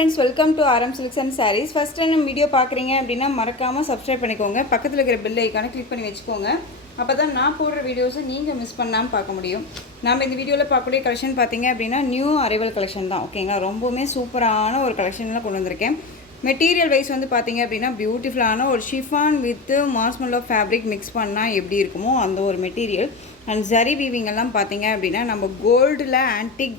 friends, welcome to RM Silks and Sarees. First time நம்ம video பார்க்குறீங்க அப்படின்னா மறக்காமல் சப்ஸ்கிரைப் பண்ணிக்கோங்க. பக்கத்தில் இருக்கிற பெல் ஐக்கானை கிளிக் பண்ணி வச்சுக்கோங்க. அப்போ தான் நான் போடுற வீடியோஸை நீங்கள் மிஸ் பண்ணாமல் பார்க்க முடியும். நம்ம இந்த வீடியோவில் பார்க்கக்கூடிய கலெக்ஷன் பார்த்தீங்க அப்படின்னா நியூ அரைவல் கலெக்ஷன் தான். ஓகேங்களா, ரொம்பவுமே சூப்பரான ஒரு கலெக்ஷனில் கொண்டு வந்திருக்கேன். மெட்டீரியல் வைஸ் வந்து பார்த்தீங்க அப்படின்னா பியூட்டிஃபுல்லான ஒரு ஷிஃபான் வித் மாஸ்மெல்லோ ஃபேப்ரிக் மிக்ஸ் பண்ணால் எப்படி இருக்குமோ அந்த ஒரு மெட்டீரியல். அண்ட் ஜரி வீவிங் எல்லாம் பார்த்தீங்க அப்படின்னா நம்ம கோல்டில் ஆன்டிக்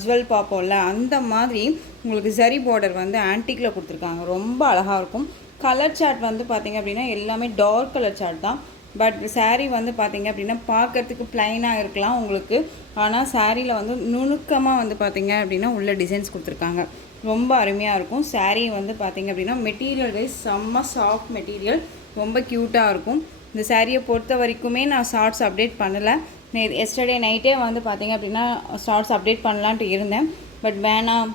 ஜுவல் பார்ப்போம்ல அந்த மாதிரி உங்களுக்கு ஜரி பார்டர் வந்து ஆன்டிக்கில் கொடுத்துருக்காங்க. ரொம்ப அழகாக இருக்கும். கலர் சார்ட் வந்து பார்த்திங்க அப்படின்னா எல்லாமே டார்க் கலர் சார்ட் தான். பட் சாரீ வந்து பார்த்திங்க அப்படின்னா பார்க்குறதுக்கு ப்ளைனாக இருக்கலாம் உங்களுக்கு. ஆனால் சாரியில் வந்து நுணுக்கமாக வந்து பார்த்திங்க அப்படின்னா உள்ள டிசைன்ஸ் கொடுத்துருக்காங்க. ரொம்ப அருமையாக இருக்கும். சாரீ வந்து பார்த்திங்க அப்படின்னா மெட்டீரியல் வைஸ் செம்ம சாஃப்ட் மெட்டீரியல், ரொம்ப க்யூட்டாக இருக்கும். இந்த சாரியை பொறுத்த வரைக்குமே நான் ஷார்ட்ஸ் அப்டேட் பண்ணலை. எஸ்டர்டே நைட்டே வந்து பார்த்திங்க அப்படின்னா ஷார்ட்ஸ் அப்டேட் பண்ணலான்ட்டு இருந்தேன். பட் வேணாம்,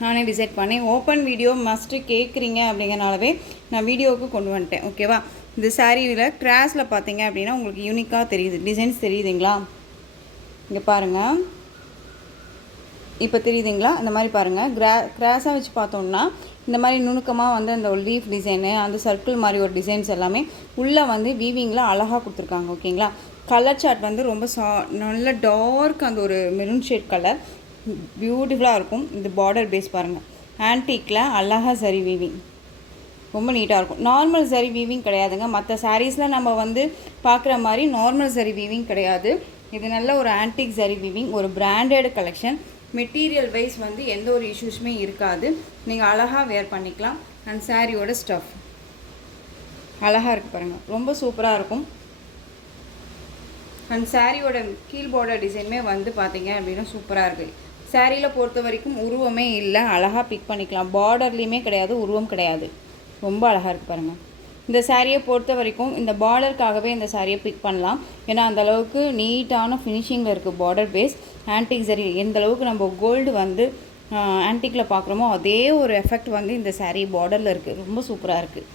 நானே டிசைட் பண்ணேன். ஓப்பன் வீடியோ மஸ்ட்டு கேட்குறீங்க அப்படிங்கிறனாலவே நான் வீடியோவுக்கு கொண்டு வந்துட்டேன். ஓகேவா, இந்த சாரியில் கிராஸில் பார்த்தீங்க அப்படின்னா உங்களுக்கு யூனிக்காக தெரியுது, டிசைன்ஸ் தெரியுதுங்களா? இங்கே பாருங்கள், இப்போ தெரியுதுங்களா? இந்த மாதிரி பாருங்கள், கிராஸாக வச்சு பார்த்தோம்னா இந்த மாதிரி நுணுக்கமாக வந்து அந்த லீஃப் டிசைனு, அந்த சர்க்கிள் மாதிரி ஒரு டிசைன்ஸ் எல்லாமே உள்ளே வந்து வீவிங்கில் அழகாக கொடுத்துருக்காங்க. ஓகேங்களா, கலர் சார்ட் வந்து ரொம்ப நல்ல டார்க் அந்த ஒரு மெரூன் ஷேட் கலர் பியூட்டிஃபுல்லாக இருக்கும். இந்த பார்டர் பேஸ் பாருங்கள், ஆன்டிக்கில் அழகாக சரி வீவிங் ரொம்ப நீட்டாக இருக்கும். நார்மல் சரி வீவிங் கிடையாதுங்க. மற்ற சாரீஸில் நம்ம வந்து பார்க்குற மாதிரி நார்மல் சரி வீவிங் கிடையாது. இது நல்ல ஒரு ஆன்டிக் சரி வீவிங், ஒரு பிராண்டட் கலெக்ஷன். மெட்டீரியல் வைஸ் வந்து எந்த ஒரு இஷ்யூஸுமே இருக்காது. நீங்கள் அழகாக வேர் பண்ணிக்கலாம். அண்ட் சாரியோட ஸ்டஃப் அழகாக இருக்குது பாருங்கள், ரொம்ப சூப்பராக இருக்கும். அண்ட் சாரியோட கீழ் பார்டர் டிசைனுமே வந்து பார்த்தீங்க அப்படின்னா சூப்பராக இருக்குது. சாரியில் பொறுத்த வரைக்கும் உருவமே இல்லை, அழகாக பிக் பண்ணிக்கலாம். பார்டர்லேயுமே கிடையாது, உருவம் கிடையாது, ரொம்ப அழகாக இருக்குது பாருங்கள். இந்த சாரியை பொறுத்த வரைக்கும் இந்த பார்டருக்காகவே இந்த சாரியை பிக் பண்ணலாம். ஏன்னா அந்தளவுக்கு நீட்டான ஃபினிஷிங்கில் இருக்குது பார்டர் பேஸ். ஆன்டிக் சரி எந்த அளவுக்கு நம்ம கோல்டு வந்து ஆன்டிக்கில் பார்க்குறோமோ அதே ஒரு எஃபெக்ட் வந்து இந்த சாரீ பார்டரில் இருக்குது, ரொம்ப சூப்பராக இருக்குது.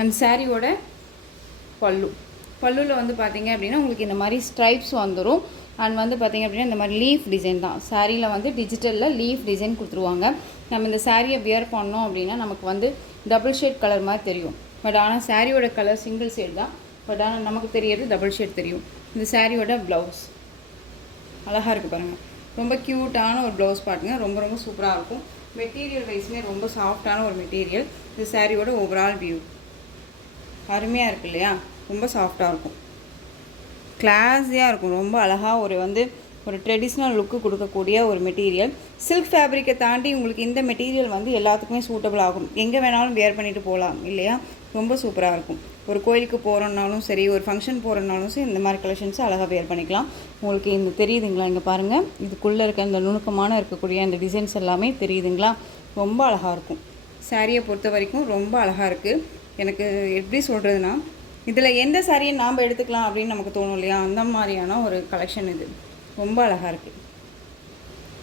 அண்ட் சாரியோட பல்லுவில் வந்து பார்த்திங்க அப்படின்னா உங்களுக்கு இந்த மாதிரி ஸ்ட்ரைப்ஸ் வந்துடும். அண்ட் வந்து பார்த்திங்க அப்படின்னா இந்த மாதிரி லீஃப் டிசைன் தான். சாரியில் வந்து டிஜிட்டலில் லீஃப் டிசைன் கொடுத்துருவாங்க. நம்ம இந்த சாரியை வியர் பண்ணோம் அப்படின்னா நமக்கு வந்து டபுள் ஷேட் கலர் மாதிரி தெரியும். பட் ஆனால் சாரியோட கலர் சிங்கிள் ஷேட் தான். பட் ஆனால் நமக்கு தெரியறது டபுள் ஷேட் தெரியும். இந்த சாரியோட ப்ளவுஸ் அழகாக இருக்குது பாருங்கள், ரொம்ப க்யூட்டான ஒரு ப்ளவுஸ் பாட்டுங்க, ரொம்ப ரொம்ப சூப்பராக இருக்கும். மெட்டீரியல் வைஸ்மே ரொம்ப சாஃப்டான ஒரு மெட்டீரியல். இந்த சாரியோட ஓவரால் வியூ அருமையாக இருக்குது இல்லையா? ரொம்ப சாஃப்டாக இருக்கும், கிளாஸியாக இருக்கும், ரொம்ப அழகாக ஒரு ட்ரெடிஷ்னல் லுக்கு கொடுக்கக்கூடிய ஒரு மெட்டீரியல். சில்க் ஃபேப்ரிக்கை தாண்டி உங்களுக்கு இந்த மெட்டீரியல் வந்து எல்லாத்துக்குமே சூட்டபிள் ஆகும். எங்கே வேணாலும் வேர் பண்ணிட்டு போகலாம் இல்லையா? ரொம்ப சூப்பராக இருக்கும். ஒரு கோயிலுக்கு போகிறோன்னாலும் சரி, ஒரு ஃபங்க்ஷன் போகிறனாலும் சரி, இந்த மாதிரி கலெக்ஷன்ஸை அழகாக வேர் பண்ணிக்கலாம். உங்களுக்கு இந்த தெரியுதுங்களா? இங்கே பாருங்கள், இதுக்குள்ளே இருக்க இந்த நுணுக்கமான இருக்கக்கூடிய அந்த டிசைன்ஸ் எல்லாமே தெரியுதுங்களா? ரொம்ப அழகாக இருக்கும். சாரியை பொறுத்த வரைக்கும் ரொம்ப அழகாக இருக்குது. எனக்கு எப்படி சொல்கிறதுனா, இதில் எந்த சாரியை நாம் எடுத்துக்கலாம் அப்படின்னு நமக்கு தோணும் இல்லையா? அந்த மாதிரியான ஒரு கலெக்ஷன் இது, ரொம்ப அழகாக இருக்குது.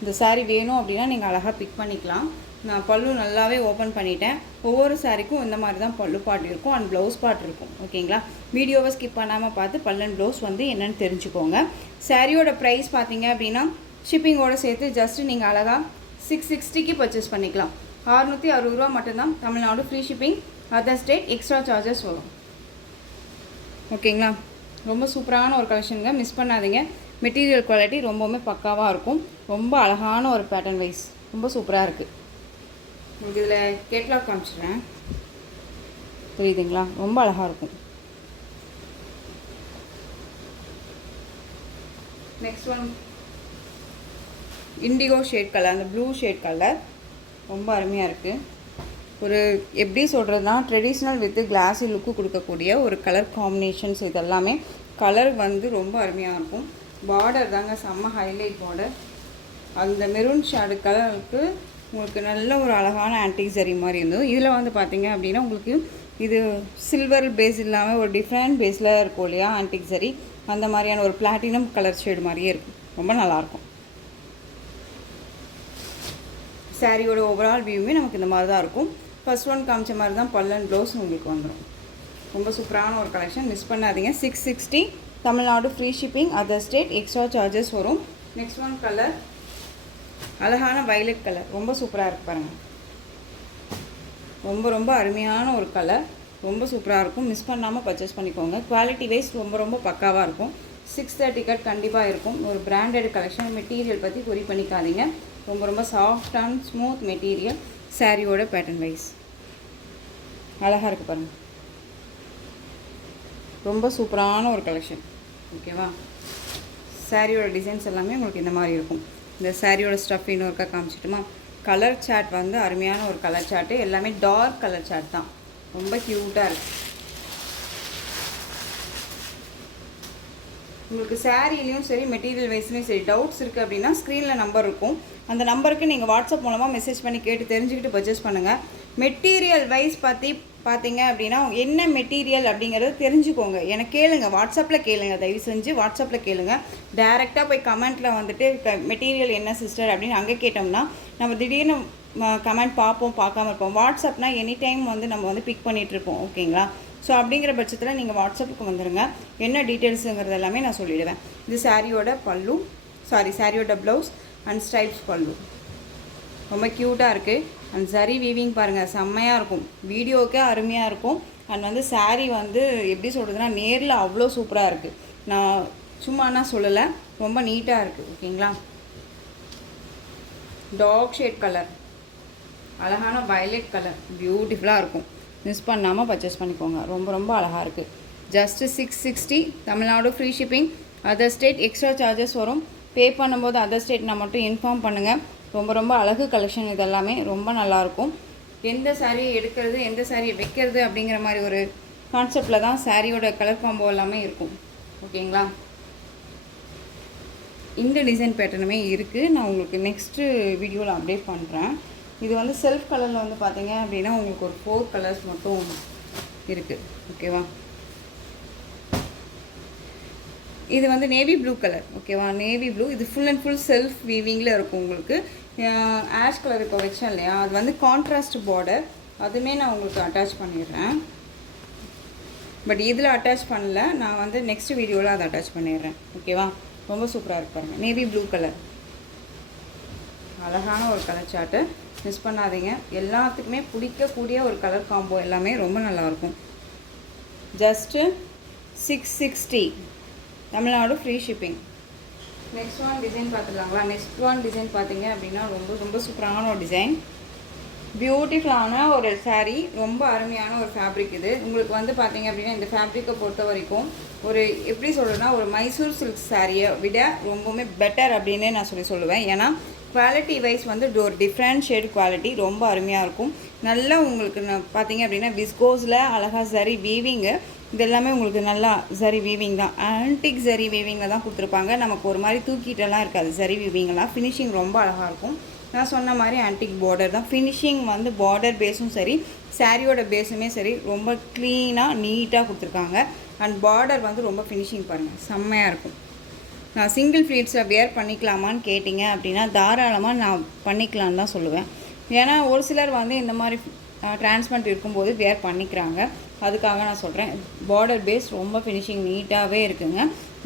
இந்த சாரீ வேணும் அப்படின்னா நீங்கள் அழகாக பிக் பண்ணிக்கலாம். நான் பல்லு நல்லாவே ஓப்பன் பண்ணிட்டேன். ஒவ்வொரு சாரிக்கும் இந்த மாதிரி தான் பல்லு பாட்டு இருக்கும் அண்ட் ப்ளவுஸ் பாட்டு இருக்கும். ஓகேங்களா, வீடியோவை ஸ்கிப் பண்ணாமல் பார்த்து பல்லன் ப்ளவுஸ் வந்து என்னென்னு தெரிஞ்சுக்கோங்க. சாரியோட ப்ரைஸ் பார்த்தீங்க அப்படின்னா ஷிப்பிங்கோடு சேர்த்து ஜஸ்ட்டு நீங்கள் அழகாக 660க்கு பர்ச்சேஸ் பண்ணிக்கலாம். 660 ரூபா மட்டும்தான். Tamil Nadu free shipping, other state extra charges வரும். ஓகேங்களா, ரொம்ப சூப்பரான ஒரு கலெக்ஷனுங்க, மிஸ் பண்ணாதீங்க. மெட்டீரியல் குவாலிட்டி ரொம்பவுமே பக்காவாக இருக்கும். ரொம்ப அழகான ஒரு பேட்டர்ன் வைஸ் ரொம்ப சூப்பராக இருக்குது. உங்களுக்கு இதில் கேட்லாக் காமிச்சிடுறேன், புரியுதுங்களா? ரொம்ப அழகாக இருக்கும். Next one indigo shade colour, அந்த ப்ளூ ஷேட் கலர் ரொம்ப அருமையாக இருக்குது. ஒரு எப்படி சொல்கிறதுனா ட்ரெடிஷ்னல் வித் கிளாஸி லுக்கு கொடுக்கக்கூடிய ஒரு கலர் காம்பினேஷன்ஸ். இதெல்லாமே கலர் வந்து ரொம்ப அருமையாக இருக்கும். பார்டர் தாங்க செம்ம ஹைலைட் பார்டர். அந்த மெரூன் ஷேடு கலருக்கு உங்களுக்கு நல்ல ஒரு அழகான ஆன்டிக் சரி மாதிரி இருந்தது. இதில் வந்து பார்த்திங்க அப்படின்னா உங்களுக்கு இது சில்வர் பேஸ் இல்லாமல் ஒரு டிஃப்ரெண்ட் பேஸில் இருக்கும் இல்லையா? ஆன்டிக் சரி அந்த மாதிரியான ஒரு பிளாட்டினம் கலர் ஷேடு மாதிரியே இருக்கும், ரொம்ப நல்லாயிருக்கும். சாரியோட ஓவரால் வியூமே நமக்கு இந்த மாதிரி தான் இருக்கும். ஃபர்ஸ்ட் ஒன் காமிச்ச மாதிரி தான் பல்லன் ப்ளவுஸ் உங்களுக்கு வந்துடும். ரொம்ப சூப்பரான ஒரு கலெக்ஷன், மிஸ் பண்ணாதீங்க. 660 Tamil Nadu free shipping, other state extra charges வரும். நெக்ஸ்ட் ஒன் கலர் அழகான வயலட் கலர், ரொம்ப சூப்பராக இருக்குது பாருங்கள். ரொம்ப ரொம்ப அருமையான ஒரு கலர், ரொம்ப சூப்பராக இருக்கும். மிஸ் பண்ணாமல் பர்ச்சேஸ் பண்ணிக்கோங்க. குவாலிட்டி வைஸ் ரொம்ப ரொம்ப பக்காவாக இருக்கும். 630 கட் கண்டிப்பாக இருக்கும். ஒரு பிராண்டட் கலெக்ஷன். மெட்டீரியல் பற்றி பொறி பண்ணிக்காதீங்க. ரொம்ப ரொம்ப சாஃப்ட் அண்ட் ஸ்மூத் மெட்டீரியல். சாரியோட பேட்டர்ன் வைஸ் அழகாக இருக்குது பாருங்கள். ரொம்ப சூப்பரான ஒரு கலெக்ஷன். ஓகேவா? சாரியோட டிசைன்ஸ் எல்லாமே உங்களுக்கு இந்த மாதிரி இருக்கும். இந்த சாரியோட ஸ்டஃப் இன்னும் ஒருக்கா காமிச்சிட்டுமா? கலர் சார்ட் வந்து அருமையான ஒரு கலர் சார்ட்டு. எல்லாமே டார்க் கலர் சார்ட் தான். ரொம்ப க்யூட்டாக இருக்குது. உங்களுக்கு சாரிலையும் சரி மெட்டீரியல் வைஸ்லையும் சரி டவுட்ஸ் இருக்குது அப்படின்னா ஸ்க்ரீனில் நம்பர் இருக்கும். அந்த நம்பருக்கு நீங்கள் வாட்ஸ்அப் மூலமாக மெசேஜ் பண்ணி கேட்டு தெரிஞ்சுக்கிட்டு பர்ச்சேஸ் பண்ணுங்கள். மெட்டீரியல் வைஸ் பார்த்தீங்க அப்படின்னா என்ன மெட்டீரியல் அப்படிங்கிறத தெரிஞ்சுக்கோங்க. எனக்கு கேளுங்க, வாட்ஸ்அப்பில் கேளுங்க. தயவு செஞ்சு வாட்ஸ்அப்பில் கேளுங்க. டேரெக்டாக போய் கமெண்ட்டில் வந்துட்டு மெட்டீரியல் என்ன சிஸ்டர் அப்படின்னு அங்கே கேட்டோம்னா நம்ம திடீர்னு கமெண்ட் பார்க்காம இருப்போம். வாட்ஸ்அப்னா எனி டைம் வந்து நம்ம வந்து பிக் பண்ணிகிட்ருப்போம். ஓகேங்களா? ஸோ அப்படிங்கிற பட்சத்தில் நீங்கள் வாட்ஸ்அப்புக்கு வந்துடுங்க. என்ன டீட்டெயில்ஸுங்கிறது எல்லாமே நான் சொல்லிவிடுவேன். இது சாரியோட பல்லு, சாரியோட ப்ளவுஸ் அண்ட் ஸ்ட்ரைப்ஸ் பல்லு. ரொம்ப க்யூட்டாக இருக்குது. அண்ட் சரி வீவிங் பாருங்கள், செம்மையாக இருக்கும். வீடியோக்கே அருமையாக இருக்கும். அண்ட் வந்து சாரீ வந்து எப்படி சொல்கிறதுனா நேரில் அவ்வளோ சூப்பராக இருக்குது. நான் சும்மானா சொல்லலை, ரொம்ப நீட்டாக இருக்குது. ஓகேங்களா? டார்க் ஷேட் கலர், அழகான வயலட் கலர், பியூட்டிஃபுல்லாக இருக்கும். மிஸ் பண்ணாமல் பர்ச்சேஸ் பண்ணிக்கோங்க. ரொம்ப ரொம்ப அழகாக இருக்குது. Just 660 Tamil Nadu free shipping. Other state extra charges வரும். பே பண்ணும்போது அதர் ஸ்டேட் நான் மட்டும் இன்ஃபார்ம் பண்ணுங்கள். ரொம்ப ரொம்ப அழகு கலெக்ஷன். இதெல்லாமே ரொம்ப நல்லாயிருக்கும். எந்த சாரீ எடுக்கிறது எந்த சாரீ வைக்கிறது அப்படிங்கிற மாதிரி ஒரு கான்செப்டில் தான் சாரியோட கலர் காம்போ எல்லாமே இருக்கும். ஓகேங்களா? இந்த டிசைன் பேட்டர்னுமே இருக்குது. நான் உங்களுக்கு நெக்ஸ்ட்டு வீடியோவில் அப்டேட் பண்ணுறேன். இது வந்து செல்ஃப் கலரில் வந்து பார்த்தீங்க அப்படின்னா உங்களுக்கு ஒரு 4 கலர்ஸ் மட்டும் இருக்குது. ஓகேவா? இது வந்து நேவி ப்ளூ கலர். ஓகேவா? Navy blue. இது ஃபுல் அண்ட் ஃபுல் செல்ஃப் வீவிங்கில் இருக்கும். உங்களுக்கு ஆஷ் கலர் இப்போ வச்சேன் இல்லையா, அது வந்து கான்ட்ராஸ்ட் பார்டர். அதுவுமே நான் உங்களுக்கு அட்டாச் பண்ணிடுறேன். பட் இதில் அட்டாச் பண்ணல, நான் வந்து நெக்ஸ்ட் வீடியோவில் அதை அட்டாச் பண்ணிடுறேன். ஓகேவா? ரொம்ப சூப்பராக இருப்பாங்க. நேவி ப்ளூ கலர், அழகான ஒரு கலர் சார்ட்டு. மிஸ் பண்ணாதீங்க. எல்லாத்துக்குமே பிடிக்கக்கூடிய ஒரு கலர் காம்போ. எல்லாமே ரொம்ப நல்லாயிருக்கும். Just 660 Tamil Nadu free shipping. Next one design பார்த்துக்கலாங்களா? நெக்ஸ்ட் ஒன் டிசைன் பார்த்தீங்க அப்படின்னா ரொம்ப ரொம்ப சூப்பரான ஒரு டிசைன். பியூட்டிஃபுல்லான ஒரு சாரீ. ரொம்ப அருமையான ஒரு ஃபேப்ரிக் இது. உங்களுக்கு வந்து பார்த்தீங்க அப்படின்னா இந்த ஃபேப்ரிக்கை பொறுத்த வரைக்கும் ஒரு எப்படி சொல்கிறேன்னா ஒரு மைசூர் சில்க் சாரியை விட ரொம்பவுமே பெட்டர் அப்படின்னே நான் சொல்லுவேன். ஏன்னா குவாலிட்டி வைஸ் வந்து ஒரு டிஃப்ரெண்ட் ஷேட் குவாலிட்டி ரொம்ப அருமையாக இருக்கும். நல்லா உங்களுக்கு பார்த்தீங்க அப்படின்னா விஸ்கோஸில் அழகாக சரி வீவிங்கு. இது எல்லாமே உங்களுக்கு நல்லா சரி வீவிங் தான். ஆன்டிக் சரி வீவிங்கில் தான் கொடுத்துருப்பாங்க. நமக்கு ஒரு மாதிரி தூக்கிட்டெல்லாம் இருக்காது. சரி வீவிங்கெல்லாம் ஃபினிஷிங் ரொம்ப அழகாக இருக்கும். நான் சொன்ன மாதிரி ஆன்டிக் பார்டர் தான். ஃபினிஷிங் வந்து பார்டர் பேஸும் சரி சாரியோட பேஸுமே சரி ரொம்ப க்ளீனாக நீட்டாக கொடுத்துருக்காங்க. அண்ட் பார்டர் வந்து ரொம்ப ஃபினிஷிங் பாருங்கள், செம்மையாக இருக்கும். நான் சிங்கிள் ஃப்ளீட்ஸில் வேர் பண்ணிக்கலாமான்னு கேட்டிங்க அப்படின்னா தாராளமாக நான் பண்ணிக்கலான்னு தான் சொல்லுவேன். ஏன்னா ஒரு சிலர் வந்து இந்த மாதிரி டிரான்ஸ்பரண்ட் இருக்கும்போது வேர் பண்ணிக்கிறாங்க. அதுக்காக நான் சொல்கிறேன். பார்டர் பேஸ் ரொம்ப ஃபினிஷிங் நீட்டாகவே இருக்குங்க.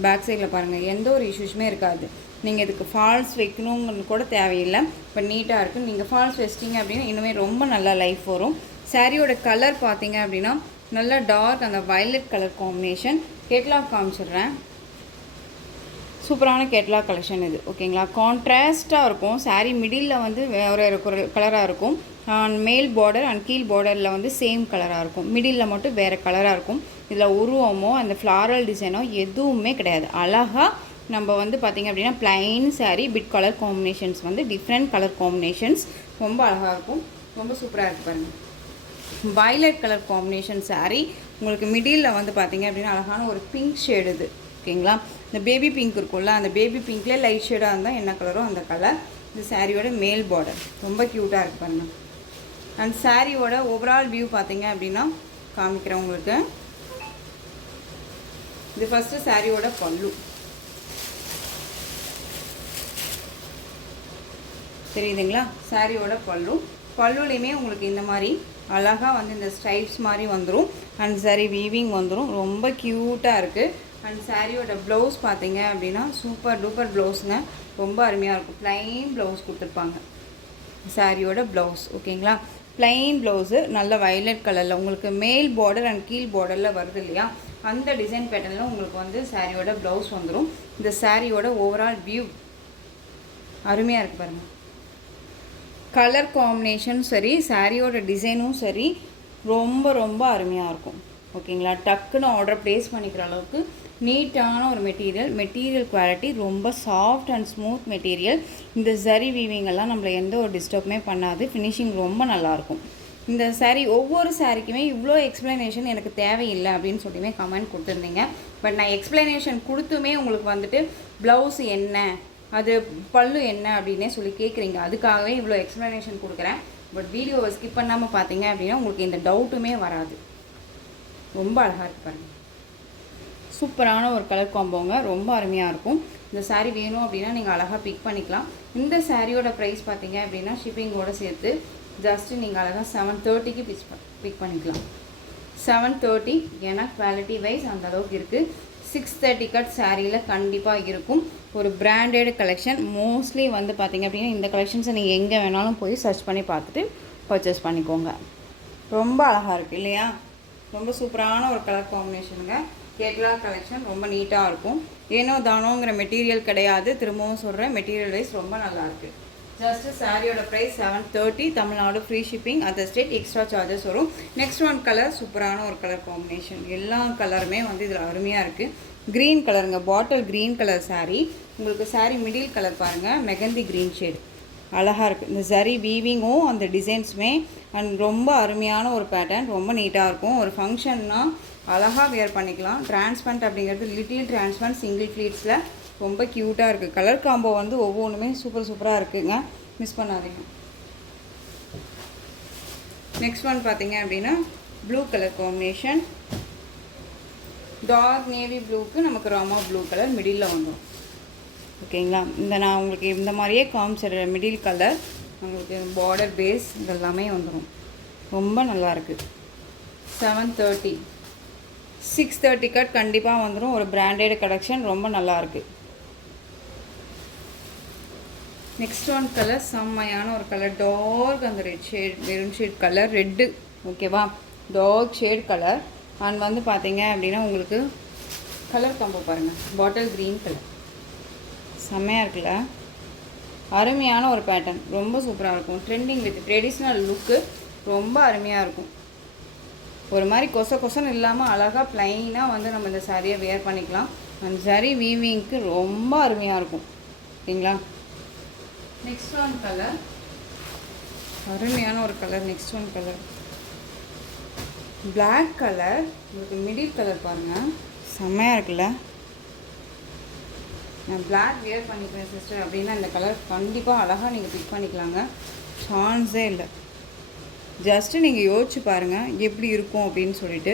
பேக் சைடில் பாருங்கள், எந்த ஒரு இஷ்யூஸுமே இருக்காது. நீங்கள் இதுக்கு ஃபால்ஸ் வைக்கணுங்கன்னு கூட தேவையில்லை. இப்போ நீட்டாக இருக்குது. நீங்கள் ஃபால்ஸ் வச்சிட்டிங்க அப்படின்னா இன்னுமே ரொம்ப நல்லா லைஃப் வரும். சாரியோட கலர் பார்த்தீங்க அப்படின்னா நல்லா டார்க் அந்த வயலட் கலர் காம்பினேஷன். கேட்லாக் காமிச்சிடுறேன். சூப்பரான கேட்லாக் கலெக்ஷன் இது. ஓகேங்களா? கான்ட்ராஸ்ட்டாக இருக்கும். சாரீ மிடில் வந்து வேறு ஒரு கலராக இருக்கும். மேல் பார்டர் அண்ட் கீழ் பார்டரில் வந்து சேம் கலராக இருக்கும். மிடில் மட்டும் வேறு கலராக இருக்கும். இதில் உருவமோ அந்த ஃப்ளாரல் டிசைனோ எதுவுமே கிடையாது. அழகாக நம்ம வந்து பார்த்திங்க அப்படின்னா plain sari bit colour combinations வந்து டிஃப்ரெண்ட் கலர் காம்பினேஷன்ஸ் ரொம்ப அழகாக இருக்கும். ரொம்ப சூப்பராக இருக்குது பாருங்கள். Violet colour combination sari. உங்களுக்கு மிடில் வந்து பார்த்திங்க அப்படின்னா அழகான ஒரு பிங்க் ஷேடு இது. ஓகேங்களா? இந்த பேபி பிங்க் இருக்கும்ல, அந்த பேபி பிங்க்லேயே லைட் ஷேடாக இருந்தால் என்ன கலரோ அந்த கலர். இந்த சாரியோட மேல் பார்டர் ரொம்ப க்யூட்டாக இருக்குது பாருங்கள். அண்ட் சாரியோட ஓவரால் வியூ பார்த்தீங்க அப்படின்னா காமிக்கிறேன் உங்களுக்கு. இது ஃபஸ்ட்டு சாரியோட பல்லு தெரியுதுங்களா? சாரியோட பல்லுலேயுமே உங்களுக்கு இந்த மாதிரி அழகாக வந்து இந்த ஸ்ட்ரைப்ஸ் மாதிரி வந்துடும். அண்ட் சரி வீவிங் வந்துடும். ரொம்ப க்யூட்டாக இருக்குது. அண்ட் சாரியோட ப்ளவுஸ் பார்த்தீங்க அப்படின்னா சூப்பர் டூப்பர் ப்ளவுஸுங்க, ரொம்ப அருமையாக இருக்கும். ப்ளைன் ப்ளவுஸ் கொடுத்துருப்பாங்க சாரியோட ப்ளவுஸ். ஓகேங்களா, ப்ளைன் ப்ளவுஸு நல்ல வயலட் கலரில் உங்களுக்கு மேல் பார்டர் அண்ட் கீழ் பார்டரில் வருது இல்லையா, அந்த டிசைன் பேட்டர்னில் உங்களுக்கு வந்து சாரியோட ப்ளவுஸ் வந்துடும். இந்த சாரியோட ஓவரால் வியூ அருமையாக இருக்குது பாருங்கள். கலர் காம்பினேஷன் சரி, சாரியோட டிசைனும் சரி, ரொம்ப ரொம்ப அருமையாக இருக்கும். ஓகேங்களா, டக்குன்னு ஆர்டர் ப்ளேஸ் பண்ணிக்கிற அளவுக்கு நீட்டான ஒரு மெட்டீரியல் குவாலிட்டி ரொம்ப சாஃப்ட் அண்ட் ஸ்மூத் மெட்டீரியல். இந்த சரி வீவிங்கெல்லாம் நம்மளை எந்த ஒரு டிஸ்டர்புமே பண்ணாது. ஃபினிஷிங் ரொம்ப நல்லாயிருக்கும். இந்த சாரீ ஒவ்வொரு சாரிக்குமே இவ்வளோ எக்ஸ்ப்ளனேஷன் எனக்கு தேவையில்லை அப்படின்னு சொல்லியுமே கமெண்ட் கொடுத்துருந்தீங்க. பட் நான் எக்ஸ்ப்ளனேஷன் கொடுத்துமே உங்களுக்கு வந்துட்டு ப்ளவுஸ் என்ன, அது பல்லு என்ன அப்படின்னே சொல்லி கேட்குறீங்க. அதுக்காகவே இவ்வளோ எக்ஸ்ப்ளனேஷன் கொடுக்குறேன். பட் வீடியோவை ஸ்கிப் பண்ணாமல் பார்த்தீங்க அப்படின்னா உங்களுக்கு எந்த டவுட்டுமே வராது. ரொம்ப அழகாக இருக்கு பாருங்கள். சூப்பரான ஒரு கலர் காம்போங்க, ரொம்ப அருமையாக இருக்கும். இந்த சாரீ வேணும் அப்படின்னா நீங்கள் அழகாக பிக் பண்ணிக்கலாம். இந்த சாரியோட ப்ரைஸ் பார்த்தீங்க அப்படின்னா ஷிப்பிங்கோடு சேர்த்து ஜஸ்ட்டு நீங்கள் அழகாக 730க்கு பிக் பண்ணிக்கலாம். 730, ஏன்னா குவாலிட்டி வைஸ் அந்த அளவுக்கு இருக்குது. 630 கட் சாரியில் கண்டிப்பாக இருக்கும். ஒரு பிராண்டட் கலெக்ஷன். மோஸ்ட்லி வந்து பார்த்திங்க அப்படின்னா இந்த கலெக்ஷன்ஸை நீங்கள் எங்கே வேணாலும் போய் சர்ச் பண்ணி பார்த்துட்டு பர்ச்சேஸ் பண்ணிக்கோங்க. ரொம்ப அழகாக இருக்குது இல்லையா, ரொம்ப சூப்பரான ஒரு கலர் காம்பினேஷனுங்க. கேட்லாக் கலெக்ஷன் ரொம்ப நீட்டாக இருக்கும். ஏனோ தானோங்கிற மெட்டீரியல் கிடையாது. திரும்பவும் சொல்கிறேன், மெட்டீரியல் வைஸ் ரொம்ப நல்லாயிருக்கு. ஜஸ்ட்டு சாரியோட price 730, Tamil Nadu free shipping, other state extra charges வரும். நெக்ஸ்ட் ஒன் கலர், சூப்பரான ஒரு கலர் காம்பினேஷன். எல்லா கலருமே வந்து இதில் அருமையாக இருக்குது. க்ரீன் கலருங்க, பாட்டில் க்ரீன் கலர் சாரீ. உங்களுக்கு சாரீ மிடில் கலர் பாருங்கள், மெகந்தி க்ரீன் ஷேடு அழகாக இருக்குது. இந்த சரி வீவிங்கும் அந்த டிசைன்ஸுமே அண்ட் ரொம்ப அருமையான ஒரு பேட்டர்ன், ரொம்ப நீட்டாக இருக்கும். ஒரு ஃபங்க்ஷன்னா அழகாக வேர் பண்ணிக்கலாம். டிரான்ஸ்பரண்ட் அப்படிங்கிறது லிட்டில் டிரான்ஸ்பரண்ட் சிங்கிள் ஃப்ளீட்ஸில் ரொம்ப க்யூட்டாக இருக்குது. கலர் காம்போ வந்து ஒவ்வொன்றுமே சூப்பராக இருக்குதுங்க, மிஸ் பண்ணாதீங்க. நெக்ஸ்ட் ஒன் பார்த்தீங்க அப்படின்னா blue colour combination. Dark navy ப்ளூக்கு நமக்கு ராமா ப்ளூ கலர் மிடில் வந்துடும். ஓகேங்களா, இந்த நான் உங்களுக்கு இந்த மாதிரியே காமிச்சிடுற மிடில் கலர் உங்களுக்கு பார்டர் பேஸ் இதெல்லாமே வந்துடும். ரொம்ப நல்லாயிருக்கு. 730, 630 கட் கண்டிப்பாக வந்துடும். ஒரு பிராண்டட் கலெக்ஷன், ரொம்ப நல்லாயிருக்கு. நெக்ஸ்ட் ஒன் கலர் செம்மையான ஒரு கலர், டார்க் அந்த red shade, maroon shade colour, red. ஓகேவா, டார்க் ஷேட் கலர். அண்ட் வந்து பார்த்தீங்க அப்படின்னா உங்களுக்கு கலர் காம்போ பாருங்கள், பாட்டில் க்ரீன் கலர் செம்மையாக இருக்குல்ல, அருமையான ஒரு பேட்டர்ன், ரொம்ப சூப்பராக இருக்கும். ட்ரெண்டிங் வித் ட்ரெடிஷ்னல் லுக்கு, ரொம்ப அருமையாக இருக்கும். ஒரு மாதிரி கொசன்னு இல்லாமல் அழகாக ப்ளைனாக வந்து நம்ம இந்த சாரியை வேர் பண்ணிக்கலாம். அந்த சாரி வீவிங்க்கு ரொம்ப அருமையாக இருக்கும். ஓகேங்களா, நெக்ஸ்ட் ஒன் கலர், அருமையான ஒரு colour. Next one colour black colour, உங்களுக்கு மிடில் கலர் பாருங்கள், செம்மையாக இருக்குல்ல. நான் பிளாக் வேர் பண்ணிக்கிறேன் சிஸ்டர் அப்படின்னா இந்த கலர் கண்டிப்பாக அழகாக நீங்கள் பிக் பண்ணிக்கலாங்க, சான்ஸே இல்லை. ஜஸ்ட்டு நீங்கள் யோசிச்சு பாருங்கள் எப்படி இருக்கும் அப்படின்னு சொல்லிட்டு.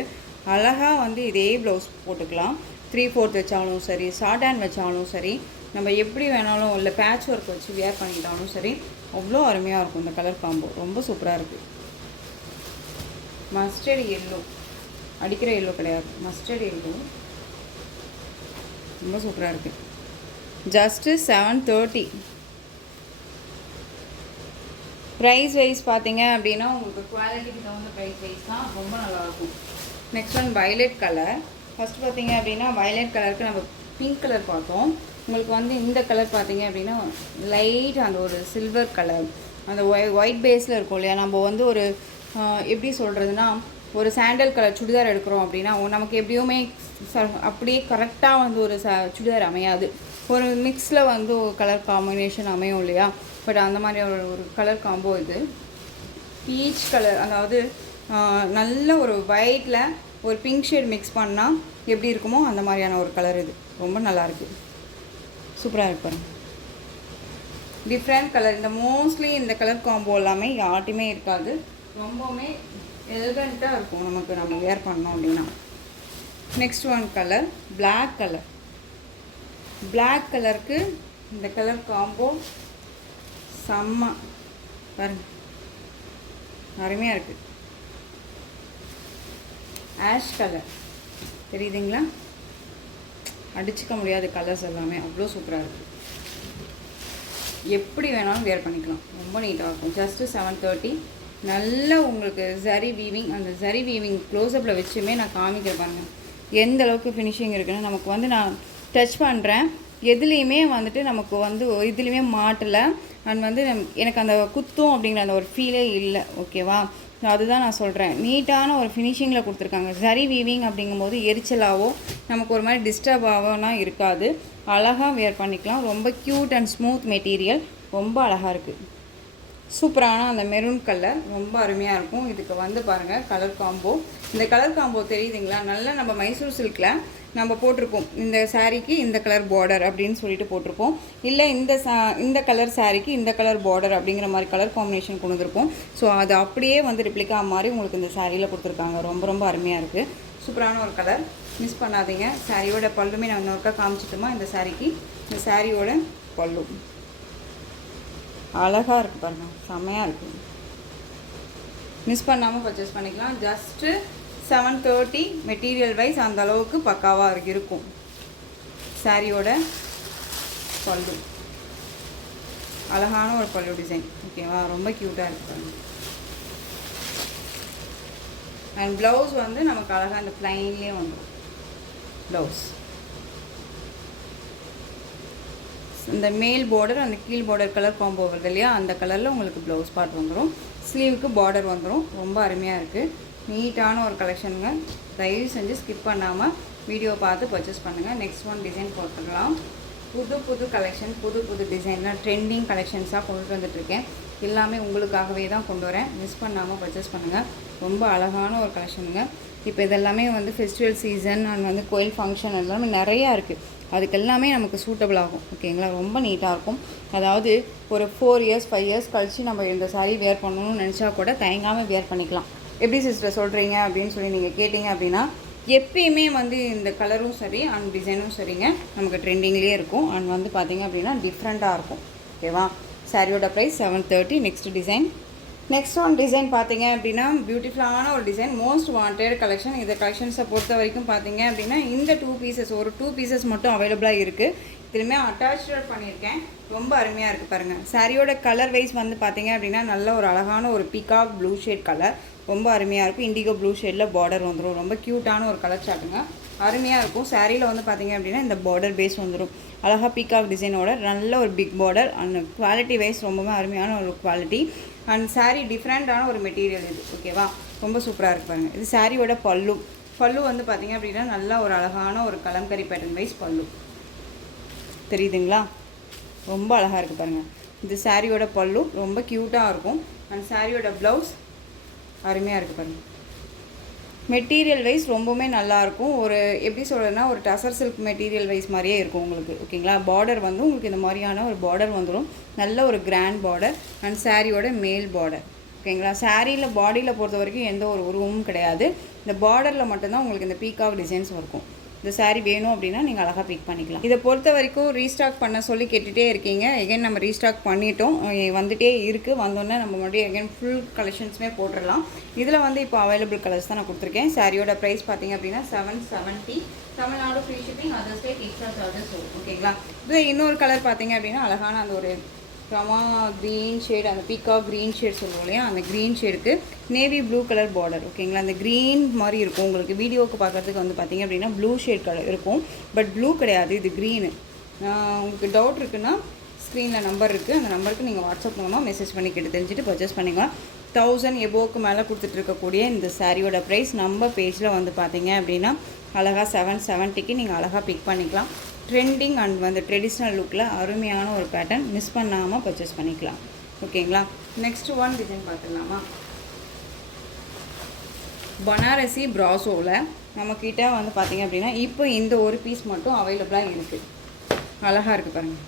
அழகாக வந்து இதே ப்ளவுஸ் போட்டுக்கலாம். 3/4 வச்சாலும் சரி, ஷார்ட் ஹேண்ட் வச்சாலும் சரி, நம்ம எப்படி வேணாலும் இல்லை பேட்ச் ஒர்க் வச்சு வேர் பண்ணிக்கிட்டாலும் சரி, அவ்வளோ அருமையாக இருக்கும். இந்த கலர் காம்போ ரொம்ப சூப்பராக இருக்குது. மஸ்டர்ட் எல்லோ, அடிக்கிற எல்லோ கிடையாது, மஸ்டர்ட் எல்லோ, ரொம்ப சூப்பராக இருக்குது. ஜஸ்ட்டு 730. ப்ரைஸ் வைஸ் பார்த்தீங்க அப்படின்னா உங்களுக்கு குவாலிட்டிக்கு தகுந்த ப்ரைஸ் வைஸ் தான், ரொம்ப நல்லாயிருக்கும். Next one violet colour. First பார்த்தீங்க அப்படின்னா வயலட் கலருக்கு நம்ம பிங்க் கலர் பார்த்தோம். உங்களுக்கு வந்து இந்த கலர் பார்த்தீங்க அப்படின்னா லைட் அந்த ஒரு சில்வர் கலர், அந்த ஒயிட் பேஸில் இருக்கும் இல்லையா. நம்ம வந்து ஒரு எப்படி சொல்கிறதுனா, ஒரு சாண்டல் கலர் சுடிதார் எடுக்கிறோம் அப்படின்னா நமக்கு எப்படியுமே அப்படியே கரெக்டாக வந்து ஒரு சுடிதார் அமையாது. ஒரு மிக்ஸில் வந்து ஒரு கலர் காம்பினேஷன் அமையும் இல்லையா. பட் அந்த மாதிரி ஒரு கலர் காம்போ இது. பீச் கலர், அதாவது நல்ல ஒரு ஒயிட்டில் ஒரு பிங்க் ஷேட் மிக்ஸ் பண்ணால் எப்படி இருக்குமோ அந்த மாதிரியான ஒரு கலர் இது. ரொம்ப நல்லாயிருக்கு, சூப்பராக இருக்கு பாருங்க. Different colour. இந்த மோஸ்ட்லி இந்த கலர் காம்போ எல்லாமே யார்ட்டையுமே இருக்காது. ரொம்பவுமே எலிகண்ட்டாக இருக்கும் நமக்கு, நம்ம வேர் பண்ணோம் அப்படின்னா. Next one colour black colour. Black கலருக்கு இந்த கலர் காம்போ செம்ம பாருங்க, அருமையாக இருக்குது. ஆஷ் கலர் தெரியுதுங்களா, அடிச்சுக்க முடியாத கலர்ஸ் எல்லாமே அவ்வளோ சூப்பராக இருக்குது. எப்படி வேணாலும் வேர் பண்ணிக்கலாம். ரொம்ப நீட்டாக இருக்கும். ஜஸ்ட்டு 730. நல்ல உங்களுக்கு ஜரி வீவிங், அந்த ஜரி வீவிங் க்ளோஸ்அப்பில் வச்சுமே நான் காமிக்கிறேன் பாருங்கள் எந்த அளவுக்கு ஃபினிஷிங் இருக்குன்னு. நமக்கு வந்து நான் டச் பண்ணுறேன், எதுலேயுமே வந்துட்டு நமக்கு வந்து இதுலேயுமே மாட்டலை. அண்ட் வந்து எனக்கு அந்த குத்தும் அப்படிங்கிற அந்த ஒரு ஃபீலே இல்லை. ஓகேவா, அதுதான் நான் சொல்கிறேன். நீட்டான ஒரு ஃபினிஷிங்கில் கொடுத்துருக்காங்க. ஜரி வீவிங் அப்படிங்கும்போது எரிச்சலாவோ நமக்கு ஒரு மாதிரி டிஸ்டர்ப் ஆகலாம் இருக்காது. அழகாக வேர் பண்ணிக்கலாம். ரொம்ப க்யூட் அண்ட் ஸ்மூத் மெட்டீரியல், ரொம்ப அழகாக இருக்குது. சூப்பரான அந்த மெரூன் கலர் ரொம்ப அருமையாக இருக்கும். இதுக்கு வந்து பாருங்கள் கலர் காம்போ. இந்த கலர் காம்போ தெரியுதுங்களா? நல்லா நம்ம மைசூர் சில்கில் நம்ம போட்டிருப்போம் இந்த சாரீக்கு இந்த கலர் பார்டர் அப்படின்னு சொல்லிட்டு போட்டிருப்போம். இல்லை இந்த கலர் சாரீக்கு இந்த கலர் பார்டர் அப்படிங்கிற மாதிரி கலர் காம்பினேஷன் கொண்டு வந்திருப்போம். ஸோ அது அப்படியே வந்து ரிப்ளிகா மாதிரி உங்களுக்கு இந்த சாரியில் கொடுத்துருக்காங்க. ரொம்ப ரொம்ப அருமையாக இருக்குது. சூப்பரான ஒரு கலர், மிஸ் பண்ணாதீங்க. சாரியோட பல்லுமே நான் இன்னொருக்கா காமிச்சிட்டோமா? இந்த சாரிக்கு இந்த சாரியோட பல்லு அழகாக இருக்குது பாருங்கள், செம்மையாக இருக்குது. மிஸ் பண்ணாமல் பர்ச்சேஸ் பண்ணிக்கலாம். ஜஸ்ட்டு 730. மெட்டீரியல் வைஸ் அந்த அளவுக்கு பக்காவாக இருக்கும். சாரியோட பல்லு அழகான ஒரு பல்லு டிசைன். ஓகேவா, ரொம்ப க்யூட்டாக இருக்குது பாருங்கள். அண்ட் ப்ளவுஸ் வந்து நமக்கு அழகாக அந்த ப்ளைன்லேயே வந்துடும் ப்ளவுஸ். இந்த மேல் பார்டர் அந்த கீழ் பார்டர் கலர் காம்போ வருது இல்லையா, அந்த கலரில் உங்களுக்கு ப்ளவுஸ் பார்ட் வந்துடும். ஸ்லீவுக்கு பார்டர் வந்துடும். ரொம்ப அருமையாக இருக்குது. நீட்டான ஒரு கலெக்ஷனுங்க. தயவு செஞ்சு ஸ்கிப் பண்ணாமல் வீடியோ பார்த்து பர்ச்சேஸ் பண்ணுங்கள். நெக்ஸ்ட் ஒன் டிசைன் போட்டுக்கலாம். புது கலெக்ஷன், புது டிசைன்லாம் ட்ரெண்டிங் கலெக்ஷன்ஸாக கொண்டுட்டு வந்துட்டுருக்கேன். எல்லாமே உங்களுக்காகவே தான் கொண்டு வரேன். மிஸ் பண்ணாமல் பர்ச்சேஸ் பண்ணுங்கள். ரொம்ப அழகான ஒரு கலெக்ஷனுங்க. இப்போ இதெல்லாமே வந்து ஃபெஸ்டிவல் சீசன் அண்ட் வந்து கோயில் ஃபங்க்ஷன் எல்லாமே நிறையா இருக்குது. அதுக்கு எல்லாமே நமக்கு சூட்டபிள் ஆகும். ஓகேங்களா, ரொம்ப நீட்டாக இருக்கும். அதாவது ஒரு 4 இயர்ஸ் 5 இயர்ஸ் கழித்து நம்ம இந்த சாரீ வேர் பண்ணணும்னு நினச்சா கூட தயங்காமல் வேர் பண்ணிக்கலாம். எப்படி சிஸ்டர் சொல்கிறீங்க அப்படின்னு சொல்லி நீங்கள் கேட்டிங்க அப்படின்னா, எப்பயுமே வந்து இந்த கலரும் சரி அண்ட் டிசைனும் சரிங்க நமக்கு ட்ரெண்டிங்லேயே இருக்கும். அண்ட் வந்து பார்த்திங்க அப்படின்னா டிஃப்ரெண்ட்டாக இருக்கும். ஓகேவா, சாரியோட ப்ரைஸ் 730. நெக்ஸ்ட் ஒன் டிசைன் பார்த்தீங்க அப்படின்னா பியூட்டிஃபுல்லான ஒரு டிசைன், மோஸ்ட் வாண்டட் கலெக்ஷன். இந்த கலெக்ஷன்ஸை பொறுத்த வரைக்கும் பார்த்தீங்க அப்படின்னா இந்த 2 பீசஸ் மட்டும் அவைலபிளாக இருக்குது. இதுலையுமே அட்டாச்சாக பண்ணியிருக்கேன். ரொம்ப அருமையாக இருக்குது பாருங்கள். சாரியோட கலர் வைஸ் வந்து பார்த்தீங்க அப்படின்னா நல்ல ஒரு அழகான ஒரு பீகாக் ப்ளூ ஷேட் கலர், ரொம்ப அருமையாக இருக்கும். இண்டிகோ ப்ளூ ஷேடில் பார்டர் வந்துடும். ரொம்ப க்யூட்டான ஒரு கலர் சாட்டுங்க, அருமையாக இருக்கும். சாரியில் வந்து பார்த்திங்க அப்படின்னா இந்த பார்டர் பேஸ் வந்துடும். அழகாக பீகாக் டிசைனோட நல்ல ஒரு big border and quality wise ரொம்பவே அருமையான ஒரு குவாலிட்டி. அண்ட் சாரீ டிஃப்ரெண்ட்டான ஒரு மெட்டீரியல் இது. ஓகேவா, ரொம்ப சூப்பராக இருக்கு பாருங்கள். இது சாரியோட பல்லு வந்து பார்த்திங்க அப்படின்னா நல்லா ஒரு அழகான ஒரு கலம்கரி பேட்டர்ன் வைஸ் பல்லு தெரியுதுங்களா, ரொம்ப அழகாக இருக்குது பாருங்கள். இது சாரியோட பல்லு ரொம்ப க்யூட்டாக இருக்கும். அண்ட் சாரியோட ப்ளவுஸ் அருமையாக இருக்குது பாருங்கள். மெட்டீரியல் வைஸ் ரொம்பவுமே நல்லாயிருக்கும். ஒரு எப்படி சொல்கிறதுனா ஒரு டசர் சில்க் மெட்டீரியல் வைஸ் மாதிரியே இருக்கும் உங்களுக்கு. ஓகேங்களா, பார்டர் வந்து உங்களுக்கு இந்த மாதிரியான ஒரு பார்டர் வந்துடும். நல்ல ஒரு கிராண்ட் பார்டர் அண்ட் சாரியோட மேல் பார்டர். ஓகேங்களா, சாரியில் பாடியில் பொறுத்த வரைக்கும் எந்த ஒரு உருவமும் கிடையாது. இந்த பார்டரில் மட்டும்தான் உங்களுக்கு இந்த பீகாக் டிசைன்ஸ் இருக்கும். இந்த சாரீ வேணும் அப்படின்னா நீங்கள் அழகாக பிக் பண்ணிக்கலாம். இதை பொறுத்த வரைக்கும் ரீஸ்டாக் பண்ண சொல்லி கேட்டுகிட்டே இருக்கீங்க. எகைன் நம்ம ரீஸ்டாக் பண்ணிட்டோம், வந்துகிட்டே இருக்குது. வந்தோடனே நம்ம மறுபடியும் எகைன் ஃபுல் கலெக்ஷன்ஸுமே போட்டுடலாம். இதில் வந்து இப்போ அவைலபிள் கலர்ஸ் தான் நான் கொடுத்துருக்கேன். சாரியோட ப்ரைஸ் பார்த்தீங்க அப்படின்னா 770. Tamil Nadu free shipping, other state extra charges. ஓகேங்களா, இது இன்னொரு கலர் பார்த்தீங்க அப்படின்னா அழகான அந்த ஒரு க்ரீன் ஷேட், அந்த பீகாக் க்ரீன் ஷேட் சொல்லுவோம் இல்லையா, அந்த க்ரீன் ஷேடுக்கு நேவி ப்ளூ கலர் பார்டர். ஓகேங்களா, அந்த க்ரீன் மாதிரி இருக்கும் உங்களுக்கு. வீடியோவுக்கு பார்க்குறதுக்கு வந்து பார்த்திங்க அப்படின்னா ப்ளூ ஷேட் கலர் இருக்கும், பட் ப்ளூ கிடையாது, இது க்ரீனு. உங்களுக்கு டவுட் இருக்குன்னா ஸ்க்ரீனில் நம்பர் இருக்குது, அந்த நம்பருக்கு நீங்கள் வாட்ஸ்அப் மூலமாக மெசேஜ் பண்ணி கேட்டு தெரிஞ்சுட்டு பர்ச்சேஸ் பண்ணிக்கலாம். 1000 எபோவுக்கு மேலே கொடுத்துட்ருக்கக்கூடிய இந்த சாரியோட ப்ரைஸ் நம்ம பேஜில் வந்து பார்த்தீங்க அப்படின்னா அழகாக 770க்கு நீங்கள் அழகாக பிக் பண்ணிக்கலாம். ட்ரெண்டிங் அண்ட் வந்து ட்ரெடிஷ்னல் லுக்கில் அருமையான ஒரு பேட்டர்ன், மிஸ் பண்ணாமல் பர்ச்சேஸ் பண்ணிக்கலாம். ஓகேங்களா, நெக்ஸ்ட் ஒன் டிசைன் பார்த்துடலாமா. பனாரசி ப்ராசோவில் நம்மக்கிட்ட வந்து பார்த்திங்க அப்படின்னா இப்போ இந்த ஒரு பீஸ் மட்டும் அவைலபிளாக இருக்குது. அழகாக இருக்குது பாருங்கள்,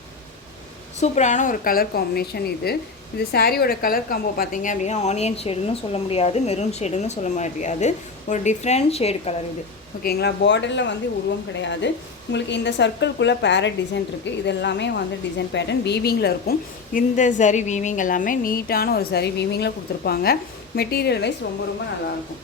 சூப்பரான ஒரு கலர் காம்பினேஷன் இது. இது சாரியோட கலர் காம்போ பார்த்தீங்க அப்படின்னா ஆனியன் ஷேடுன்னு சொல்ல முடியாது, மெரூன் ஷேடுன்னு சொல்ல முடியாது, ஒரு டிஃப்ரெண்ட் ஷேடு கலர் இது. ஓகேங்களா, பார்டரில் வந்து உருவம் கிடையாது. உங்களுக்கு இந்த சர்க்கிள்குள்ளே பேரட் டிசைன் இருக்குது. இது எல்லாமே வந்து டிசைன் பேட்டர்ன் வீவிங்கில் இருக்கும். இந்த சரி வீவிங் எல்லாமே நீட்டான ஒரு சரி வீவிங்கில் கொடுத்துருப்பாங்க. மெட்டீரியல் வைஸ் ரொம்ப ரொம்ப நல்லாயிருக்கும்.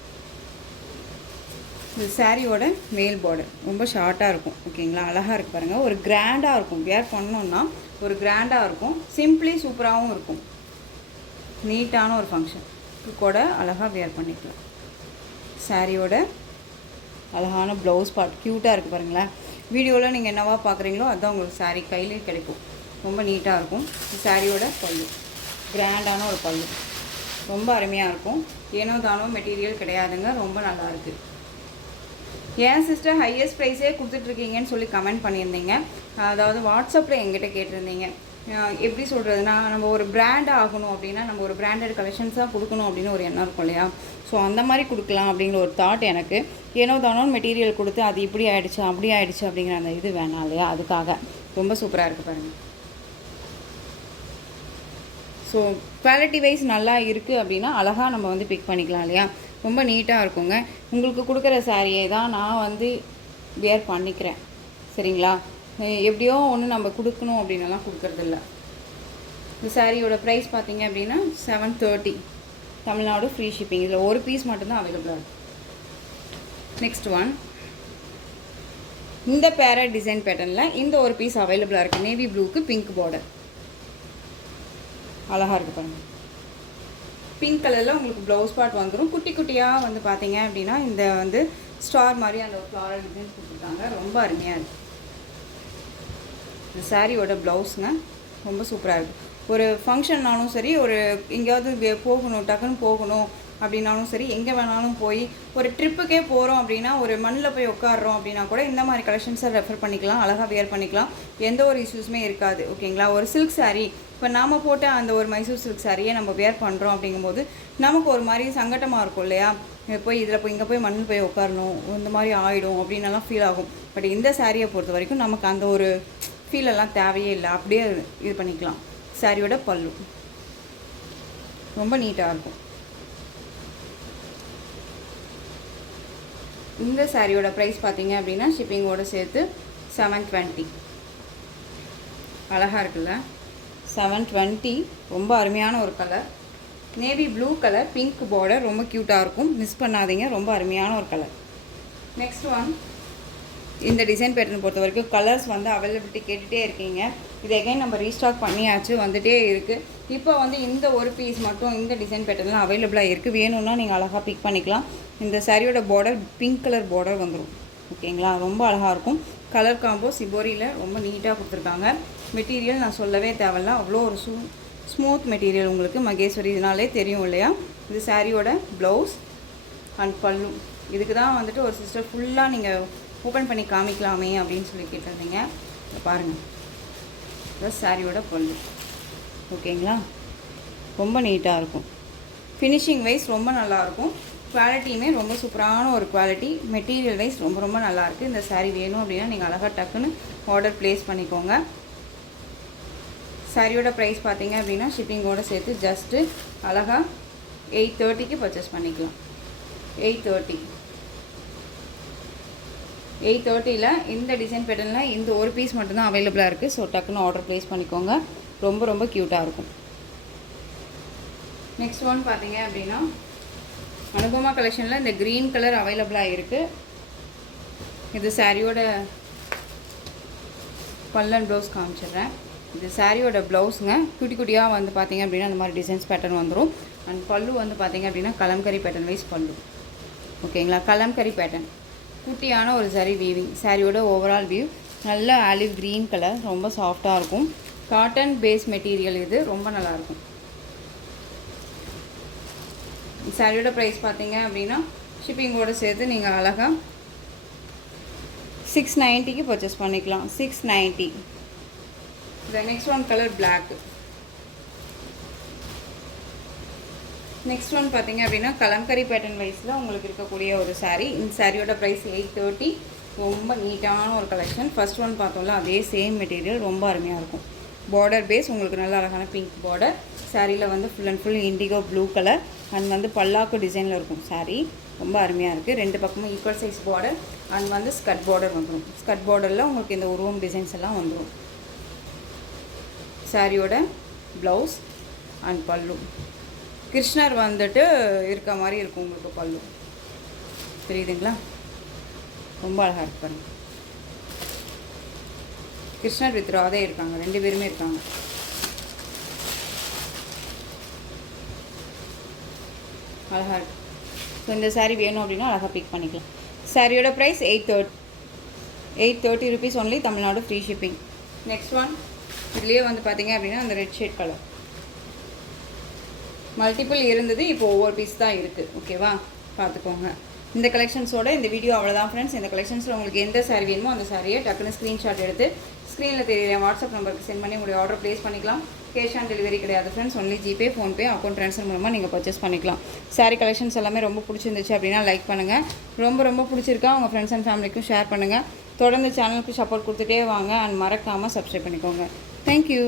இந்த சாரியோட மேல் பார்டர் ரொம்ப ஷார்ட்டாக இருக்கும். ஓகேங்களா, அழகாக இருக்குது பாருங்கள். ஒரு கிராண்டாக இருக்கும், வேர் பண்ணோன்னா ஒரு கிராண்டாக இருக்கும். சிம்பிளி சூப்பராகவும் இருக்கும். நீட்டான ஒரு ஃபங்க்ஷன் கூட அழகாக வேர் பண்ணிக்கலாம். சாரியோட அழகான ப்ளவுஸ் பார்ட் க்யூட்டாக இருக்குது பாருங்களேன். வீடியோவில் நீங்கள் என்னவா பார்க்குறீங்களோ அதுதான் உங்களுக்கு சாரீ கையிலே கிடைக்கும். ரொம்ப நீட்டாக இருக்கும். சாரியோட பல்லு கிராண்டான ஒரு பல்லு ரொம்ப அருமையாக இருக்கும். ஏனோ தானோ மெட்டீரியல் கிடையாதுங்க, ரொம்ப நல்லாயிருக்கு. ஏன் சிஸ்டர் ஹையஸ்ட் ப்ரைஸே கொடுத்துட்ருக்கீங்கன்னு சொல்லி கமெண்ட் பண்ணியிருந்தீங்க. அதாவது வாட்ஸ்அப்பில் எங்கிட்ட கேட்டிருந்தீங்க. எப்படி சொல்கிறதுனா, நம்ம ஒரு பிராண்ட் ஆகணும் அப்படின்னா நம்ம ஒரு பிராண்டட் கலெக்ஷன்ஸாக கொடுக்கணும் அப்படின்னு ஒரு எண்ணம் இருக்கும் இல்லையா. ஸோ அந்த மாதிரி கொடுக்கலாம் அப்படிங்கிற ஒரு தாட் எனக்கு. ஏனோ தானோ மெட்டீரியல் கொடுத்து அது இப்படி ஆகிடுச்சு அப்படி ஆகிடுச்சு அப்படிங்கிற அந்த இது வேணாம் இல்லையா. அதுக்காக ரொம்ப சூப்பராக இருக்குது பாருங்கள். ஸோ குவாலிட்டி வைஸ் நல்லா இருக்குது அப்படின்னா அழகாக நம்ம வந்து பிக் பண்ணிக்கலாம் இல்லையா. ரொம்ப நீட்டாக இருக்குங்க. உங்களுக்கு கொடுக்குற சாரியை தான் நான் வந்து வேர் பண்ணிக்கிறேன். சரிங்களா, எப்படியோ ஒன்று நம்ம கொடுக்கணும் அப்படின்னலாம் கொடுக்குறதில்ல. இந்த சாரியோட ப்ரைஸ் பார்த்தீங்க அப்படின்னா 730 தமிழ்நாடு ஃப்ரீ ஷிப்பிங். இதில் ஒரு பீஸ் மட்டும்தான் அவைலபிளாக இருக்குது. நெக்ஸ்ட் ஒன், இந்த பேரட் டிசைன் பேட்டர்னில் இந்த ஒரு பீஸ் அவைலபிளாக இருக்குது. நேவி ப்ளூக்கு பிங்க் பார்டர் அழகாக இருக்குது பாருங்கள். பிங்க் கலரில் உங்களுக்கு ப்ளவுஸ் பார்ட் வந்துடும். குட்டி குட்டியாக வந்து பார்த்தீங்க அப்படின்னா இந்த வந்து ஸ்டார் மாதிரி அந்த ஃப்ளாரல் டிசைன்ஸ் கொடுத்துருக்காங்க. ரொம்ப அருமையாக இருக்குது. இந்த சாரியோட ப்ளவுஸுங்க ரொம்ப சூப்பராக இருக்குது. ஒரு ஃபங்க்ஷன்னாலும் சரி, ஒரு எங்கேயாவது போகணும் டக்குன்னு போகணும் அப்படின்னாலும் சரி, எங்கே வேணாலும் போய் ஒரு ட்ரிப்புக்கே போகிறோம் அப்படின்னா ஒரு மண்ணில் போய் உட்காடுறோம் அப்படின்னா கூட இந்த மாதிரி கலெக்ஷன்ஸை ரெஃபர் பண்ணிக்கலாம். அழகாக வேர் பண்ணிக்கலாம். எந்த ஒரு இஷ்யூஸுமே இருக்காது. ஓகேங்களா, ஒரு சில்க் சாரீ இப்போ நாம் போட்ட அந்த ஒரு மைசூர் சில்க் சாரியை நம்ம வேர் பண்ணுறோம் அப்படிங்கும்போது நமக்கு ஒரு மாதிரி சங்கட்டமாக இருக்கும் இல்லையா. போய் இதில் போய் இங்கே போய் மண்ணில் போய் உட்காரணும், இந்த மாதிரி ஆகிடும் அப்படின்னலாம் ஃபீல் ஆகும். பட் இந்த சாரியை பொறுத்த வரைக்கும் நமக்கு அந்த ஒரு ஃபீலெல்லாம் தேவையே இல்லை. அப்படியே இது பண்ணிக்கலாம். சாரியோட பல்லு ரொம்ப நீட்டாக இருக்கும். இந்த சாரியோட ப்ரைஸ் பார்த்தீங்க அப்படின்னா ஷிப்பிங்கோடு சேர்த்து 720. அழகாக இருக்குல்ல, 720. ரொம்ப அருமையான ஒரு colour. Navy blue colour, pink border, ரொம்ப க்யூட்டாக இருக்கும். மிஸ் பண்ணாதீங்க, ரொம்ப அருமையான ஒரு கலர். நெக்ஸ்ட் ஒன், இந்த டிசைன் பேட்டர்ன் பொறுத்த வரைக்கும் கலர்ஸ் வந்து அவைலபிலிட்டி கேட்டுகிட்டே இருக்கீங்க. இது எகைன் நம்ம ரீஸ்டாக் பண்ணியாச்சு, வந்துகிட்டே இருக்குது. இப்போ வந்து இந்த ஒரு பீஸ் மட்டும் இந்த டிசைன் பேட்டர்ன்லாம் அவைலபிளாக இருக்குது. வேணும்னா நீங்கள் அழகாக பிக் பண்ணிக்கலாம். இந்த சாரியோட பார்டர் பிங்க் கலர் பார்டர் வந்துடும். ஓகேங்களா, ரொம்ப அழகாக இருக்கும். கலர் காம்போ சிபோரியில் ரொம்ப நீட்டாக கொடுத்துருக்காங்க. மெட்டீரியல் நான் சொல்லவே தேவையில்ல, அவ்வளோ ஒரு ஸ்மூத் மெட்டீரியல். உங்களுக்கு மகேஸ்வரி இதனாலே தெரியும் இல்லையா. இது சாரியோட ப்ளவுஸ் அண்ட் பல்லு. இதுக்கு தான் வந்துட்டு ஒரு சிஸ்டர் ஃபுல்லாக நீங்கள் ஓப்பன் பண்ணி காமிக்கலாமே அப்படின்னு சொல்லி கேட்டிருந்தீங்க. பாருங்கள், ப்ளஸ் சாரியோட பல்லு. ஓகேங்களா, ரொம்ப நீட்டாக இருக்கும். ஃபினிஷிங் வைஸ் ரொம்ப நல்லாயிருக்கும். குவாலிட்டியுமே ரொம்ப சூப்பரான ஒரு குவாலிட்டி. மெட்டீரியல் வைஸ் ரொம்ப ரொம்ப நல்லாயிருக்கு. இந்த சாரீ வேணும் அப்படின்னா நீங்கள் அழகாக டக்குன்னு ஆர்டர் ப்ளேஸ் பண்ணிக்கோங்க. சாரியோட ப்ரைஸ் பார்த்தீங்க அப்படின்னா ஷிப்பிங்கோடு சேர்த்து ஜஸ்ட்டு அழகாக 830க்கு பர்ச்சேஸ் பண்ணிக்கலாம். 830ல் இந்த டிசைன் பேட்டர்னில் இந்த ஒரு பீஸ் மட்டும்தான் அவைலபிளாக இருக்குது. ஸோ டக்குன்னு ஆர்டர் ப்ளேஸ் பண்ணிக்கோங்க. ரொம்ப ரொம்ப க்யூட்டாக இருக்கும். நெக்ஸ்ட் ஒன் பார்த்தீங்க அப்படின்னா அனுபமா கலெக்ஷனில் இந்த க்ரீன் கலர் அவைலபிளாக இருக்குது. இது சாரியோட பல்லன் ப்ளவுஸ் காமிச்சிடுறேன். இது சாரியோட ப்ளவுஸுங்க. குட்டி குட்டியாக வந்து பார்த்தீங்க அப்படின்னா அந்த மாதிரி டிசைன்ஸ் பேட்டர்ன் வந்துடும். அண்ட் பல்லு வந்து பார்த்தீங்க அப்படின்னா கலம்கரி பேட்டர்ன் வைஸ் பல்லு. ஓகேங்களா, கலம்கரி பேட்டர்ன் குட்டியான ஒரு சரி வீவிங். சாரியோட ஓவரால் வியூ நல்ல ஆலிவ் க்ரீன் கலர், ரொம்ப சாஃப்டாக இருக்கும். காட்டன் பேஸ் மெட்டீரியல், இது ரொம்ப நல்லாயிருக்கும். சாரியோட ப்ரைஸ் பார்த்தீங்க அப்படின்னா ஷிப்பிங்கோடு சேர்த்து நீங்கள் அழகாக 690க்கு பர்ச்சேஸ் பண்ணிக்கலாம். 690. இந்த next one colour black. Next one பார்த்தீங்க அப்படின்னா கலம்கரி பேட்டர்ன் வைஸில் உங்களுக்கு இருக்கக்கூடிய ஒரு சாரீ. இந்த சாரியோட ப்ரைஸ் 830. ரொம்ப நீட்டான ஒரு கலெக்ஷன். ஃபர்ஸ்ட் ஒன் பார்த்தோம்ல அதே சேம் மெட்டீரியல், ரொம்ப அருமையாக இருக்கும். பார்டர் பேஸ் உங்களுக்கு நல்ல அழகான பிங்க் பார்டர். சாரியில் வந்து full and full indigo blue colour and வந்து பல்லாக்கு டிசைனில் இருக்கும் சாரீ. ரொம்ப அருமையாக இருக்குது. ரெண்டு பக்கமும் ஈக்குவல் சைஸ் பார்டர் அண்ட் வந்து ஸ்கட் பார்டர் வந்துடும். ஸ்கட் பார்டரில் உங்களுக்கு இந்த உருவம் டிசைன்ஸ் எல்லாம் வந்துடும். சாரியோட ப்ளவுஸ் அண்ட் பல்லு கிருஷ்ணர் வந்துட்டு இருக்க மாதிரி இருக்கும் உங்களுக்கு பல்லு. தெரியுதுங்களா? ரொம்ப அழகாக இருக்கு பாருங்க. கிருஷ்ணர் வித் ராதே இருக்காங்க, 2 பேருமே இருக்காங்க. அழகாக இருக்கு. ஸோ இந்த சாரீ வேணும் அப்படின்னா அழகாக பிக் பண்ணிக்கலாம். சாரியோட price 830 rupees only, Tamil Nadu free shipping. Next one, இதுலேயே வந்து பார்த்தீங்க அப்படின்னா அந்த ரெட் ஷேட் கலர் மல்டிபிள் இருந்தது, இப்போ ஒவ்வொரு பீஸ் தான் இருக்குது. ஓகேவா, பார்த்துக்கோங்க. இந்த கலெக்ஷன்ஸோட இந்த வீடியோ அவ்வளோதான் ஃப்ரெண்ட்ஸ். இந்த கலெக்ஷன்ஸில் உங்களுக்கு எந்த சாரீ வேணுமோ அந்த சாரியை டக்குன்னு ஸ்க்ரீன்ஷாட் எடுத்து ஸ்க்ரீனில் தெரியுற வாட்ஸ்அப் நம்பருக்கு சென்ட் பண்ணி உங்களுடைய ஆர்டர் ப்ளேஸ் பண்ணிக்கலாம். கேஷ் ஆன் டெலிவரி கிடையாது friends, only GPay, PhonePe, account transfer மூலமாக நீங்கள் பர்ச்சேஸ் பண்ணிக்கலாம். சாரீ கலெக்ஷன்ஸ் எல்லாமே ரொம்ப பிடிச்சிருந்துச்சு அப்படின்னா லைக் பண்ணுங்கள். ரொம்ப பிடிச்சிருக்கா உங்கள் ஃப்ரெண்ட்ஸ் அண்ட் ஃபேமிலிக்கும் ஷேர் பண்ணுங்கள். தொடர்ந்து சேனலுக்கு சப்போர்ட் கொடுத்துட்டே வாங்க. அண்ட் மறக்காமல் சப்ஸ்கிரைப் பண்ணிக்கோங்க. தேங்க்யூ.